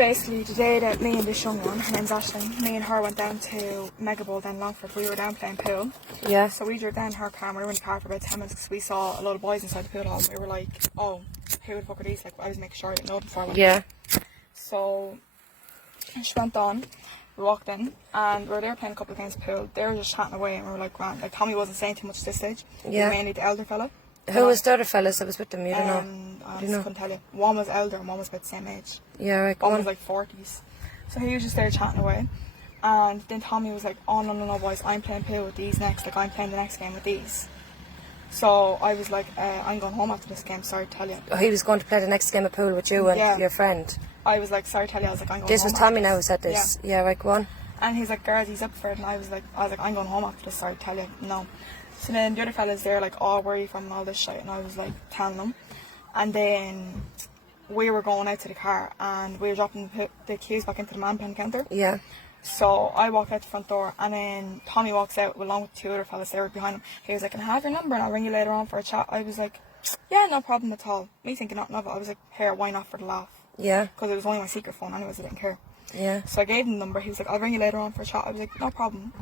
basically the day that me and this young one, her name's Ashley, me and her went down to Mega Bowl down in Longford. We were down playing pool. Yeah. So we drove down her car and we were in the car for about 10 minutes because we saw a lot of boys inside the pool hall and we were like, oh, who the fuck are these? Like, I was making sure I didn't know before I went. Yeah. So she went on, we walked in and we were there playing a couple of games of pool. They were just chatting away and we were like, grand. Like, Tommy wasn't saying too much at this stage. Yeah. He was mainly the elder fella. Who was the other fellas that was with them? You don't know? I just couldn't tell you. One was elder and one was about the same age. Yeah, right. One was like 40s. So he was just there chatting away. And then Tommy was like, oh no boys, I'm playing pool with these next. Like, I'm playing the next game with these. So I was like, I'm going home after this game, sorry to tell you. Oh, he was going to play the next game of pool with you and your friend. I was like, sorry to tell you, I was like, I'm going This home. was Tommy now who said this. Yeah, right, go on. And he's like, girls, he's up for it. And I was like, I'm going home after this, sorry to tell you, no. So then the other fellas there like, oh, where are you from and all this shit. And I was like, telling them. And then we were going out to the car and we were dropping the keys back into the man pen counter. Yeah. So I walked out the front door and then Tommy walks out along with two other fellas. They were behind him. He was like, can I have your number and I'll ring you later on for a chat? I was like, yeah, no problem at all. Me thinking nothing of it. I was like, here, why not for the laugh? Yeah. Because it was only my secret phone anyways, I didn't care. Yeah. So I gave him the number. He was like, I'll ring you later on for a chat. I was like, no problem.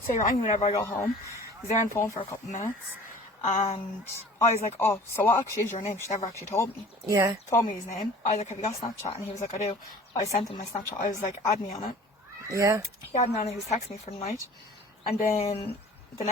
So he rang me whenever I got home. He was there on the phone for a couple of minutes. And I was like, oh, so what actually is your name? She never actually told me. Yeah. Told me his name. I was like, have you got Snapchat? And he was like, I do. I sent him my Snapchat. I was like, add me on it. Yeah. He had me on it. He was texting me for the night. And then 2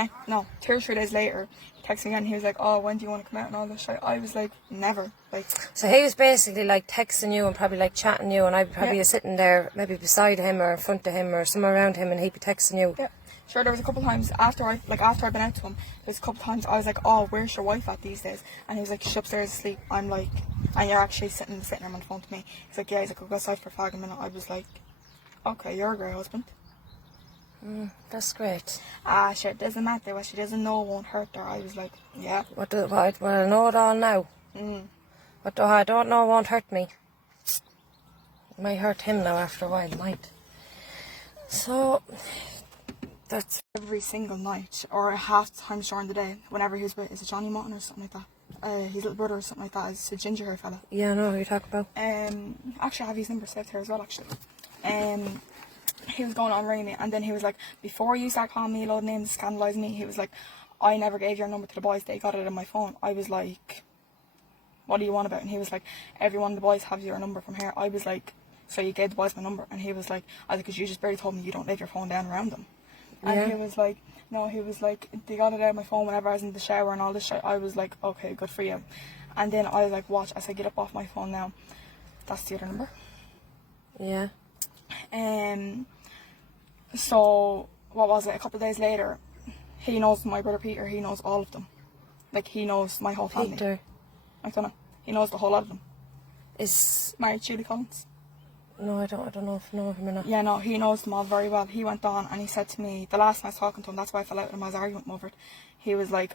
or 3 days later, he texted me again. He was like, oh, when do you want to come out and all this shit? I was like, never. Like. So he was basically like texting you and probably like chatting you, and I'd probably be sitting there maybe beside him or in front of him or somewhere around him, and he'd be texting you. Yeah. Sure, there was a couple of times after I'd been out to him, there's a couple of times I was like, oh, where's your wife at these days? And he was like, she's upstairs asleep. I'm like, and you're actually sitting there on the phone to me. He's like, yeah, he's like, I'll go outside for a fag in a minute. I was like, okay, you're a great husband. That's great. Sure, it doesn't matter. What she doesn't know won't hurt her. I was like, yeah. Well, I know it all now. What I don't know won't hurt me. It might hurt him now after a while, it might. So, that's every single night, or half the times during the day, whenever he's with, is it Johnny Maughan or something like that? His little brother or something like that, is a ginger hair fella. Yeah, I know who you're talking about. Actually I have his number saved here as well, actually. He was going on ringing me, and then he was like, before you start calling me a load of names, scandalising me, he was like, I never gave your number to the boys, they got it on my phone. I was like, what do you want about? And he was like, every one of the boys have your number from here. I was like, so you gave the boys my number? And he was like, I was like, because you just barely told me you don't leave your phone down around them. And he was like, no, he was like, they got it out of my phone whenever I was in the shower and all this shit. I was like, okay, good for you. And then I was like, watch. I said, get up off my phone now. That's the other number. Yeah. So, what was it? A couple of days later, he knows my brother Peter. He knows all of them. Like, he knows my whole family. Peter? I don't know. He knows the whole lot of them. Is married Julie Collins. No, I don't know if I know him or not. Yeah, no, he knows them all very well. He went on and he said to me, the last time I was talking to him, that's why I fell out with him, I was arguing with him over it. He was like,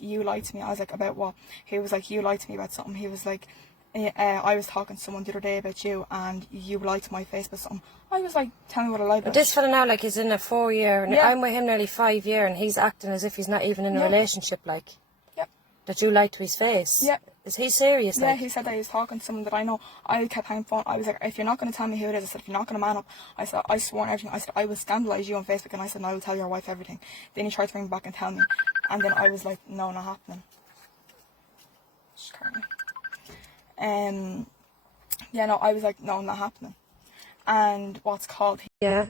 you lied to me. I was like, about what? He was like, you lied to me about something. He was like, I was talking to someone the other day about you and you lied to my face about something. I was like, tell me what I lied about. But this fella now, like, he's in a 4-year, and I'm with him nearly 5 years, and he's acting as if he's not even in a relationship, like. Yep. That you lied to his face. Yep. Is he serious? Yeah, like? he said that he was talking to someone that I know. I kept hanging phone. I was like, if you're not going to tell me who it is, I said, if you're not going to man up, I said, I swore on everything. I said, I will scandalise you on Facebook, and I said, and I will tell your wife everything. Then he tried to ring me back and tell me, and then I was like, no, not happening. Just yeah, no, I was like, no, not happening. And what's called? Yeah.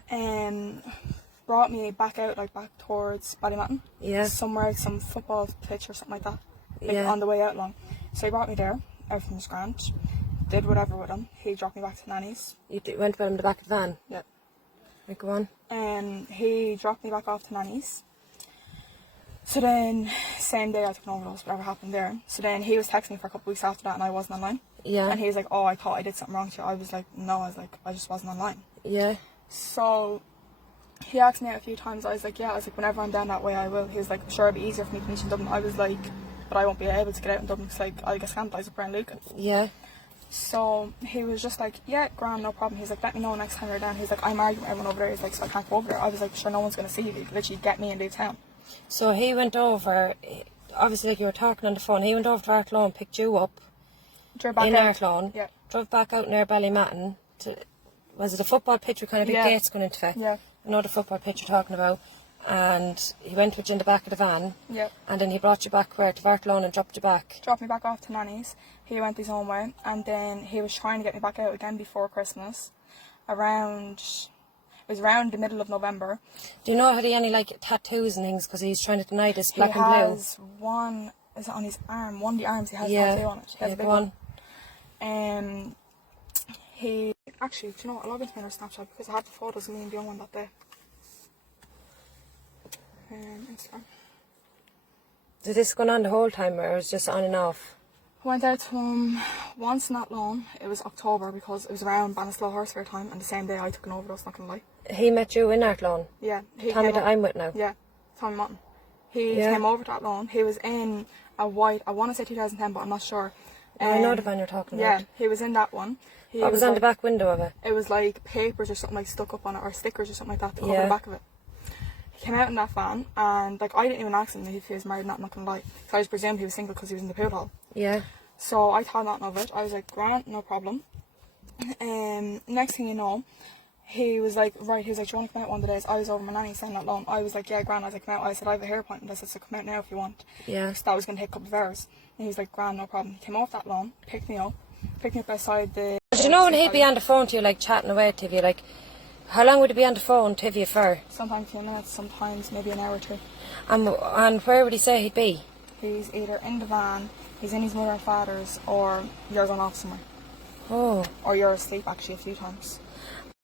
Brought me back out, like back towards Ballymatton. Yeah. Somewhere, some football pitch or something like that. Like, yeah. On the way out long. So he brought me there. Everything was grand. Did whatever with him. He dropped me back to Nanny's. You went with him in the back of the van? Yeah. Right, go on. He dropped me back off to Nanny's. So then, same day I took an overdose, whatever happened there. So then he was texting me for a couple of weeks after that and I wasn't online. Yeah. And he was like, oh, I thought I did something wrong to you. I was like, no, I just wasn't online. Yeah. So he asked me out a few times. I was like, yeah. I was like, whenever I'm down that way, I will. He was like, sure, it'll be easier for me to meet you in Dublin. I was like, but I won't be able to get out in Dublin because, like, I'll get scandalised with Brian Lucan. Yeah. So he was just like, yeah, grand, no problem. He's like, let me know next time you're down. He's like, I'm arguing with everyone over there. He's like, so I can't go over there. I was like, sure, no one's going to see you. Literally get me and leave town. So he went over, obviously, like you were talking on the phone, he went over to Arclawn, picked you up in Arclawn, yeah. drove back out near Ballymatton, was it a football pitch with kind of big Yeah. gates going into it? Yeah. I know the football pitch you're talking about. And he went with you in the back of the van. Yeah. And then he brought you back where? To Vartalone and dropped you back. Dropped me back off to Nanny's. He went his own way, and then he was trying to get me back out again before Christmas. It was around the middle of November. Do you know, had he any like tattoos and things? Because he's trying to deny this black He and blue. has one, is it on his arm? One of the arms he has a Yeah. tattoo on it. He has a big go on. one. He actually, do you know what? I logged into my Snapchat because I had the photos of me and Bjorn that day. Instagram. Did this go on the whole time, or was it just on and off? I went out to him once not long. It was October because it was around Bannislaw Horse Fair time, and the same day I took an overdose, not gonna lie. He met you in Athlone? Yeah. Tommy that I'm with now? Yeah, Tommy Mutton. He Yeah. came over to Athlone. He was in a white, I want to say 2010, but I'm not sure. I know the van you're talking Yeah, about. he was in that one. He What was on like, the back window of it? It was like papers or something like stuck up on it, or stickers or something like that to cover Yeah. the back of it. He came out in that van, and like I didn't even ask him if he was married, not gonna lie. So I just presumed he was single because he was in the pool hall. Yeah. So I thought nothing of it. I was like, Grant, no problem. Next thing you know, he was like, right, he was like, do you want to come out one of the days? I was over my nanny's staying that long. I was like, yeah, Grant. I was like, come out. I said, I have a hair appointment. I said, so come out now if you want. Yeah. So that was going to take a couple of hours. And he was like, Grant, no problem. He came off that lawn, picked me up outside the... Do you know when he'd be on the phone to you, like chatting away to you, like, how long would he be on the phone to you for? Sometimes 2 minutes, sometimes maybe an hour or two. And where would he say he'd be? He's either in the van, he's in his mother and father's, or you're going off somewhere. Oh. Or you're asleep actually a few times.